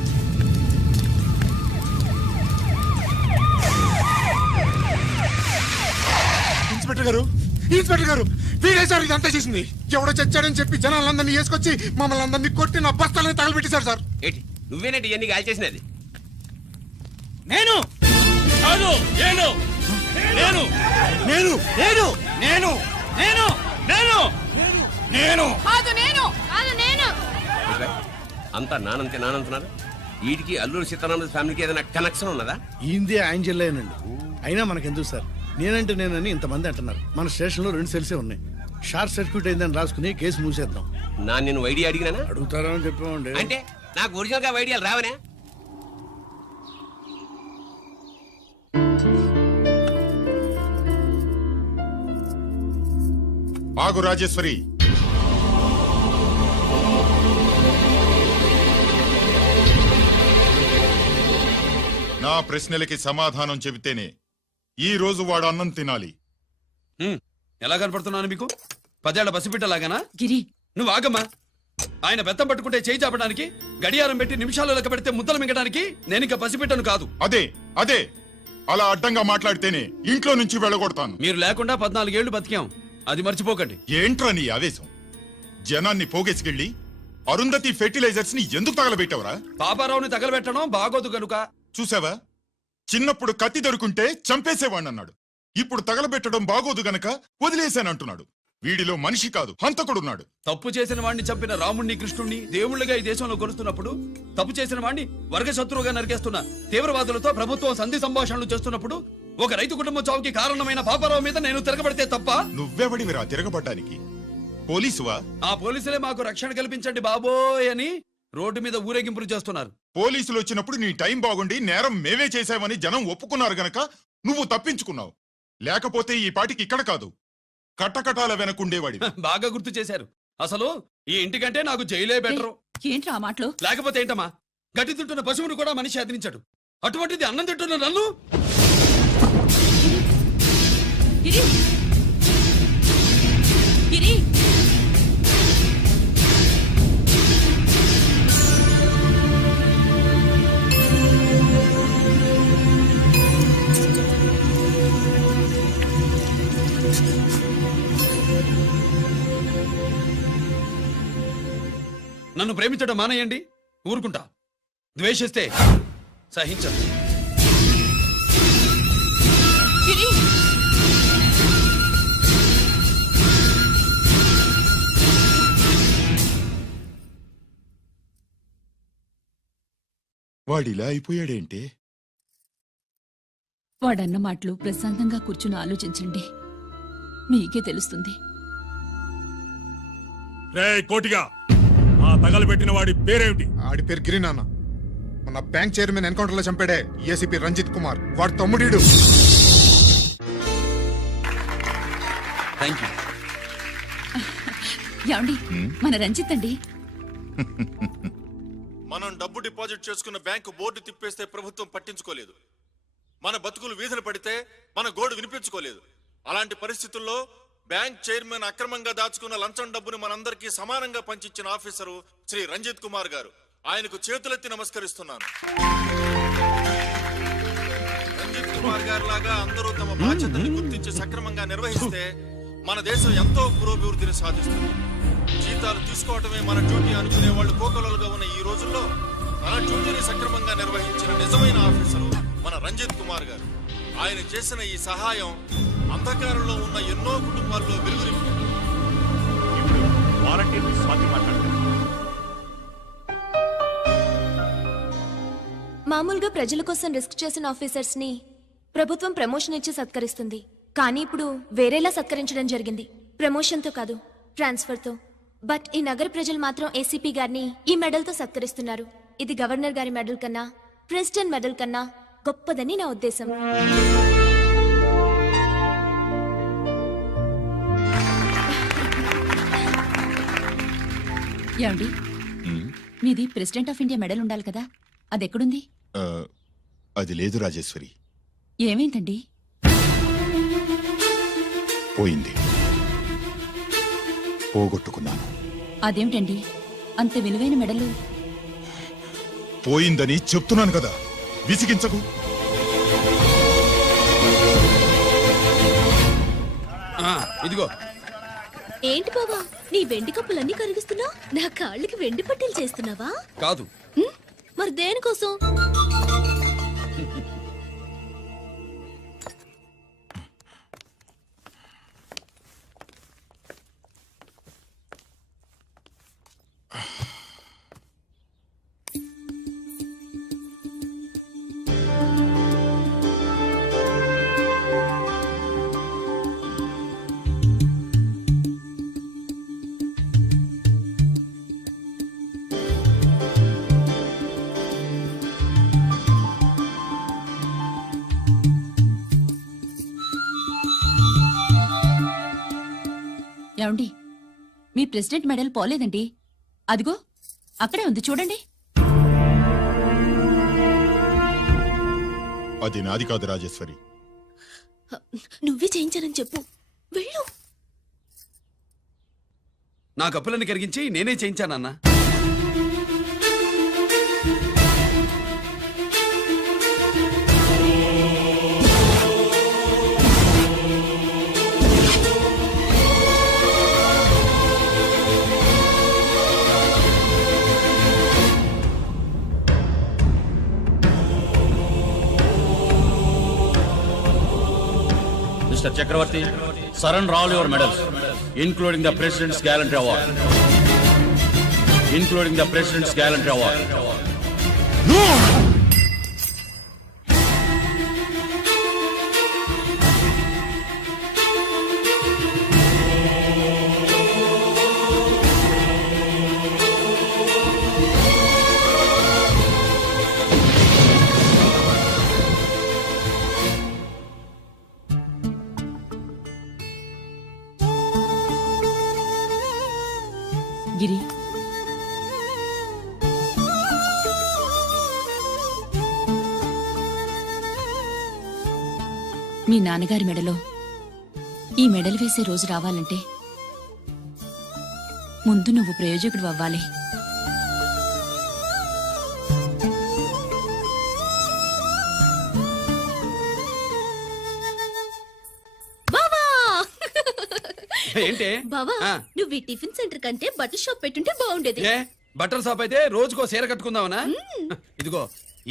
ఇన్స్పెక్టర్ గారు, ఇన్స్పెక్టర్ గారు, వీడే సార్ ఇదంతా చేసింది. ఎవడో చచ్చాడని చెప్పి జనాలందరినీ వేసుకొచ్చి మమ్మల్ని అందరినీ కొట్టి నా బస్తాలని తగలబెట్టేశారు సార్. ఏంటి నువ్వేనండి ఇవన్నీ గాలి చేసినది? నేను కాదు నేను నేను నేను నేను నేను నేను నేను నేను కాదు నేను కాదు నేను అంతా నానంతే నానంటున్నారు. వీటికి అల్లూరు సీతారామరాజు ఫ్యామిలీకి ఏదైనా కనెక్షన్ ఉన్నదా? ఈందే ఆయన జిల్లానండి. అయినా మనకెందుకు సార్, నేనంటే నేనని ఇంతమంది అంటున్నారు. మన స్టేషన్లో 2 సెల్సే ఉన్నాయి. షార్ట్ సర్క్యూట్ అయిందని రాసుకుని కేసు మూసేద్దాం. నేను ఐడియా అడిగినా అడుగుతారా అని చెప్పామండి. అంటే నాకు ఒరిజినల్ గా ఐడియాలు రావనే? ఆగు రాజేశ్వరి. నా ప్రశ్నలకి సమాధానం చెబితేనే ఈ రోజు వాడు అన్నం తినాలి. ఎలా కనపడుతున్నాను మీకు? 10 ఏళ్ల పసిబిడ్డలాగానా? గిరి నువ్వు ఆగమ్మా. ఆయన బెత్తం పట్టుకుంటే చేయి చాపడానికి, గడియారం పెట్టి నిమిషాలు లెక్క పెడితే ముద్దలు మింగడానికి నేను ఇంకా పసిబిడ్డను కాదు. అదే అదే అలా అడ్డంగా మాట్లాడితేనే ఇంట్లో నుంచి వెళ్ళగొడతాను. మీరు లేకుండా 14 ఏళ్లు బతికాం, అది మర్చిపోకండి. ఏంట్రా నీ ఆవేశం? జనాన్ని పోగేసుకెళ్ళి అరుంధతి ఫెర్టిలైజర్స్ ని ఎందుకు తగలబెట్టావురా? పాపారావుని తగలబెట్టడం బాగోదు గనుక. చూసావా, చిన్నప్పుడు కత్తి దొరుకుంటే చంపేసేవాణ్ణన్నాడు. ఇప్పుడు తగలబెట్టడం బాగోదు గనక వదిలేశానంటున్నాడు. వీడిలో మనిషి కాదు, హంతకుడున్నాడు. తప్పు చేసిన వాడిని చంపిన రాముణ్ణి, కృష్ణుణ్ణి దేవుళ్ళుగా ఈ దేశంలో కొలుస్తున్నప్పుడు, తప్పు చేసిన వాడిని వర్గ శత్రువుగా నరికేస్తున్న తీవ్రవాదులతో ప్రభుత్వం సంధి సంభాషణలు చేస్తున్నప్పుడు, ఒక రైతు కుటుంబం చావుకి కారణమైన పాపారావు మీద నేను తిరగబడితే తప్ప? నువ్వెవడివిరా తిరగబడ్డానికి? పోలీసువా? ఆ పోలీసులే మాకు రక్షణ కల్పించండి బాబోయ్ అని రోడ్డు మీద ఊరేగింపులు చేస్తున్నారు. పోలీసులు వచ్చినప్పుడు నీ టైం బాగుండి నేరం మేమే చేశామని జనం ఒప్పుకున్నారు గనక నువ్వు తప్పించుకున్నావు. లేకపోతే ఈ పాటికి ఇక్కడ కాదు, కట్టకటాల వెనకుండేవాడి. బాగా గుర్తు చేశారు. అసలు ఈ ఇంటికంటే నాకు జైలే బెటరు. ఏంట్రా ఆ మాటలు? లేకపోతే ఏంటమ్మా, గడ్డి తింటున్న పశువును కూడా మనిషి అదిరించాడు. అటువంటిది అన్నం తింటున్న నన్ను? గిరి గిరి నన్ను ప్రేమించడం మానేయండి, ఊరుకుంటా. ద్వేషిస్తే సహించదు. గిరి వాడిలా అయిపోయాడేంటే? వాడన్న మాటలు ప్రశాంతంగా కూర్చుని ఆలోచించండి, మీకే తెలుస్తుంది. రే కోటిగా, ఆ తగలబెట్టిన వాడి పేరేమిటి? ఆడి పేరు గిరి నాన్న. మన బ్యాంక్ చైర్మన్ ఎన్కౌంటర్ లో చంపాడే ఏసీపీ రంజిత్ కుమార్, వాడు తమ్ముడీడు. Thank you. ఏమండి, మన రంజిత్ అండి. మనం డబ్బు డిపాజిట్ చేసుకున్న బ్యాంకు బోర్డు తిప్పేస్తే ప్రభుత్వం పట్టించుకోలేదు. మన బతుకులు వీధులు పడితే మన గోడు వినిపించుకోలేదు. అలాంటి పరిస్థితుల్లో బ్యాంక్ చైర్మన్ అక్రమంగా దాచుకున్న లంచం డబ్బును మనందరికీ సమానంగా పంచిచ్చిన ఆఫీసరు శ్రీ రంజిత్ కుమార్ గారు. ఆయనకు చేతులెత్తి నమస్కరిస్తున్నాను. రంజిత్ కుమార్ గారి లాగా అందరూ తమ బాధ్యతల్ని గుర్తించి సక్రమంగా నిర్వహిస్తే మన దేశం ఎంతో పురోభివృద్ధిని సాధిస్తుంది. జీతాలు తీసుకోవటమే మన డ్యూటీ అనుకునే వాళ్ళు కోకొలలుగా ఉన్న ఈ రోజుల్లో తన డ్యూటీని సక్రమంగా నిర్వహించిన నిజమైన ఆఫీసరు మన రంజిత్ కుమార్ గారు. ఆయన చేసిన ఈ సహాయం అంధకారంలో ఉన్న ఎన్నో కుటుంబాల్లో వెలుగు నింపింది. వాలంటీర్ స్వాతి మాట్లాడతారు. మామూలుగా ప్రజల కోసం రిస్క్ చేసిన ఆఫీసర్స్ ని ప్రభుత్వం ప్రమోషన్ ఇచ్చి సత్కరిస్తుంది. కానీ ఇప్పుడు వేరేలా సత్కరించడం జరిగింది. ప్రమోషన్ తో కాదు, ట్రాన్స్ఫర్ తో. బట్ ఈ నగర ప్రజలు మాత్రం ఏసీపీ గారిని ఈ మెడల్ తో సత్కరిస్తున్నారు. ఇది గవర్నర్ గారి మెడల్ కన్నా, ప్రెసిడెంట్ మెడల్ కన్నా గొప్పదని నా ఉద్దేశం. ఏమండి, మీది ప్రెసిడెంట్ ఆఫ్ ఇండియా మెడల్ ఉండాలి కదా, అది ఎక్కడుంది? అది లేదు రాజేశ్వరి, ఏమైందండి? పోయింది, పోగొట్టుకున్నాను. అదేమిటండి అంత విలువైన మెడలు? పోయిందని చెప్తున్నాను కదా, విసిగించకు. ఇదిగో. ఏంటి బాబా, నీ వెండి కప్పులన్నీ కరిగిస్తున్నా? నా కాళ్ళకి వెండి పట్టీలు చేస్తున్నావా? కాదు. మరి దేనికోసం? ఏమండి, మీ ప్రెసిడెంట్ మెడల్ పోలేదండి. అదిగో అక్కడే ఉంది, చూడండి. అది నాది కాదు రాజేశ్వరి. నువ్వే చేయించానని చెప్పు, వెళ్ళు. నా కప్పులని కరిగించి నేనే చేయించానన్నా. Mr. Chakravarti, surrender all your medals, including the President's Gallantry Award. Including the President's Gallantry Award. No! గిరి, మీ నాన్నగారి మెడలో ఈ మెడల్ వేసే రోజు రావాలంటే ముందు నువ్వు ప్రయోజకుడు అవ్వాలి. ఏంటి బావా, నువ్వు ఈ టిఫిన్ సెంటర్ కంటే బట్టల షాప్ పెట్టుంటే బాగుండేది. ఏ బట్టల షాప్ అయితే రోజుకో చీర కట్టుకుందామనా? ఇదిగో,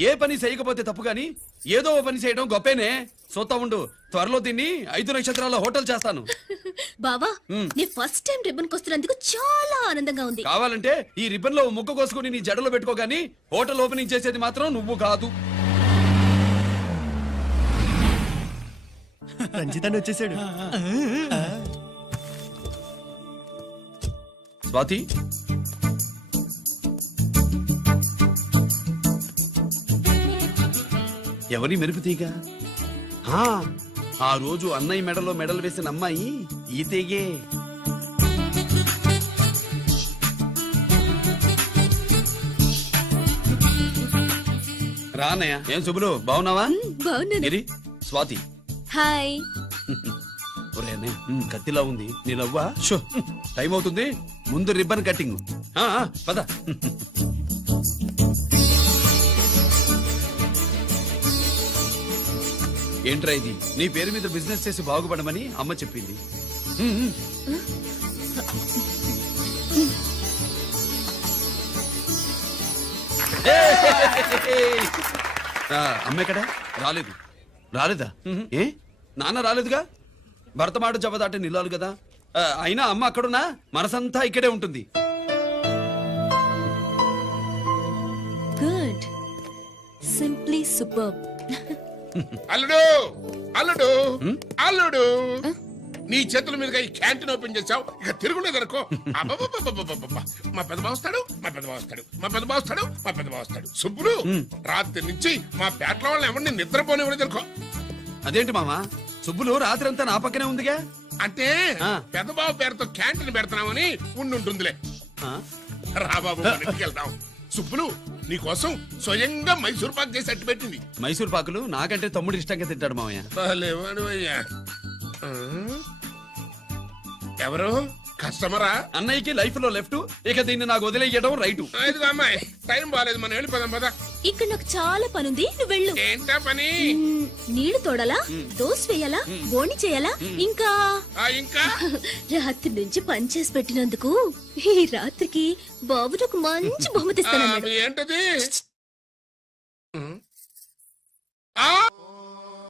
ఏ పని చేయకపోతే తప్పు గాని ఏదో ఓ పని చేయడం గొప్పేనే. సొత్తా ఉండు, త్వరలో దీన్ని 5 నక్షత్రాల హోటల్ చేస్తాను. బావా, నీ ఫస్ట్ టైం రిబ్బన్ కొస్తున్నందుకు చాలా ఆనందంగా ఉంది. కావాలంటే ఈ రిబ్బన్ లో ముక్క కోసుకుని నీ జడలో పెట్టుకోగాని హోటల్ ఓపెనింగ్ చేసేది మాత్రం నువ్వు కాదు. రంజితాన్ని వచ్చేసాడు. స్వాతి, ఎవరి మెరుపు తీగ? ఆ రోజు అన్నయ్య మెడలో మెడలు వేసిన అమ్మాయి ఈ తీగే. రానయ్య. ఏం శుభులు, బాగున్నావా? బాగున్నాను. స్వాతి. హాయ్. ఒరే అన్నయ్య, కత్తిలా ఉంది నీ నవ్వా? షో, టైం అవుతుంది, ముందు రిబ్బన్ కట్టింగ్. పద. ఏంట్రా ఇది? నీ పేరు మీద బిజినెస్ చేసి బాగుపడమని అమ్మ చెప్పింది. అమ్మ ఎక్కడ రాలేదు రాలేదా ఏ నాన్న రాలేదుగా భర్త మాట జబదాటే నిల్లాలి కదా అయినా అమ్మ అక్కడున్నా మనసంతా ఇక్కడే ఉంటుంది. Good, simply super. అల్లుడు అల్లుడు అల్లుడు నీ చేతుల మీదుగా ఈ క్యాంటీన్ ఓపెన్ చేసావు, ఇక తిరుగులేదు అనుకో. అబ్బబ్బబ్బబ్బబ్బబ్బబ్బ. మా పెద్ద బావస్తాడు మా పెద్ద బావస్తాడు మా పెద్ద బావస్తాడు మా పెద్ద బావస్తాడు శుభ్రు రాత్రి నుంచి మా పేటల వాళ్ళని ఎవరిని నిద్రపోనివ్వలేదు అనుకో. అదేంటి మామా, సుబ్బులు రాత్రి అంతా నా పక్కనే ఉందిగా. అంటే పెద్ద బావ పేరుతో క్యాంటీన్ పెడతామని ఉండుంటుందిలే. రా బాబు మన ఇంటికి వెళ్దాం. సుబ్బులు నీకోసం స్వయంగా మైసూర్ పాక్ చేసి అట్టు పెట్టింది. మైసూర్ పాకులు నాకంటే తమ్ముడు ఇష్టంగా తింటాడు మామయ్య. భలేవాడివయ్యా. ఎవరు కస్టమరా? అన్నయ్యకి లైఫ్ లో లెఫ్ట్, ఇక దీన్ని నాకు వదిలేయడం రైటు. ఇదిగో అమ్మాయి టైం బాగాలేదు, మనం వెళ్ళిపోదాం పద. ఇక్కడ నాకు చాలా పనుంది, నువ్వు వెళ్ళు. ఏంటా పని? నీళ్లు తోడాలా, దోశ వేయాలా, బోని చేయాలా, ఇంకా ఇంకా రాత్రి నుంచి పని చేసి పెట్టినందుకు ఈ రాత్రికి బాబు నాకు మంచి బహుమతి ఇస్తానన్నాడు. ఏంటది?